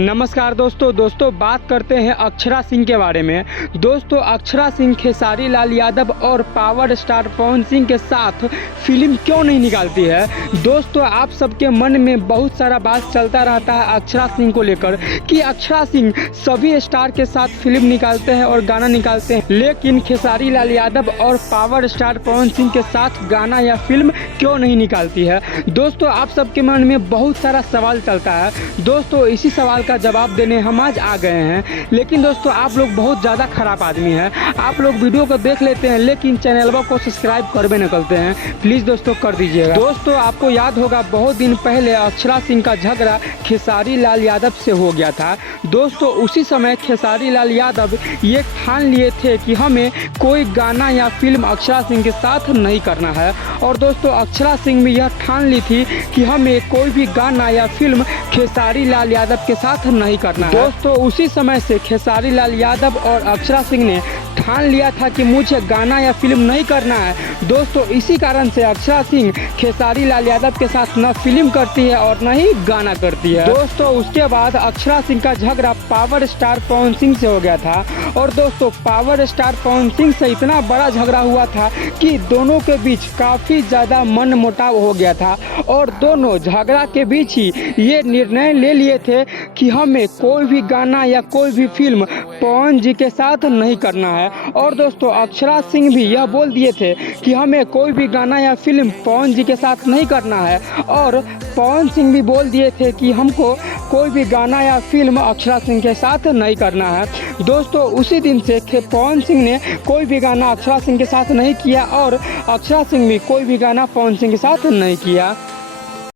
नमस्कार दोस्तों बात करते हैं अक्षरा सिंह के बारे में। दोस्तों अक्षरा सिंह खेसारी लाल यादव और पावर स्टार पवन सिंह के साथ फिल्म क्यों नहीं निकालती है। दोस्तों आप सबके मन में बहुत सारा बात चलता रहता है अक्षरा सिंह को लेकर कि अक्षरा सिंह सभी स्टार के साथ फिल्म निकालते हैं और गाना निकालते हैं, लेकिन खेसारी लाल यादव और पावर स्टार पवन सिंह के साथ गाना या फिल्म क्यों नहीं निकालती है। दोस्तों आप सबके मन में बहुत सारा सवाल चलता है। दोस्तों इसी सवाल का जवाब देने हम आज आ गए हैं। लेकिन दोस्तों आप लोग बहुत ज़्यादा खराब आदमी हैं, आप लोग वीडियो को देख लेते हैं लेकिन चैनल को सब्सक्राइब करवे न करते हैं। प्लीज़ दोस्तों कर दीजिएगा। दोस्तों आपको याद होगा बहुत दिन पहले अक्षरा सिंह का झगड़ा खेसारी लाल यादव से हो गया था। दोस्तों उसी समय खेसारी लाल यादव ये ठान लिए थे कि हमें कोई गाना या फिल्म अक्षरा सिंह के साथ नहीं करना है, और दोस्तों अक्षरा सिंह भी यह ठान ली थी कि हमें कोई भी गाना या फिल्म खेसारी लाल यादव के साथ नहीं करना है। दोस्तों उसी समय से खेसारी लाल यादव और अक्षरा सिंह ने ठान लिया था कि मुझे गाना या फिल्म नहीं करना है। दोस्तों इसी कारण से अक्षरा सिंह खेसारी लाल यादव के साथ न फिल्म करती है और न ही गाना करती है। दोस्तों उसके बाद अक्षरा सिंह का झगड़ा पावर स्टार पवन सिंह से हो गया था, और दोस्तों पावर स्टार पवन सिंह से इतना बड़ा झगड़ा हुआ था कि दोनों के बीच काफ़ी ज़्यादा मनमुटाव हो गया था, और दोनों झगड़ा के बीच ही ये निर्णय ले लिए थे कि हमें कोई भी गाना या कोई भी फिल्म पवन जी के साथ नहीं करना है। और दोस्तों अक्षरा सिंह भी यह बोल दिए थे कि हमें कोई भी गाना या फिल्म पवन जी के साथ नहीं करना है, और पवन सिंह भी बोल दिए थे कि हमको कोई भी गाना या फिल्म अक्षरा सिंह के साथ नहीं करना है। दोस्तों उसी दिन से पवन सिंह ने कोई भी गाना अक्षरा सिंह के साथ नहीं किया, और अक्षरा सिंह भी कोई भी गाना पवन सिंह के साथ नहीं किया।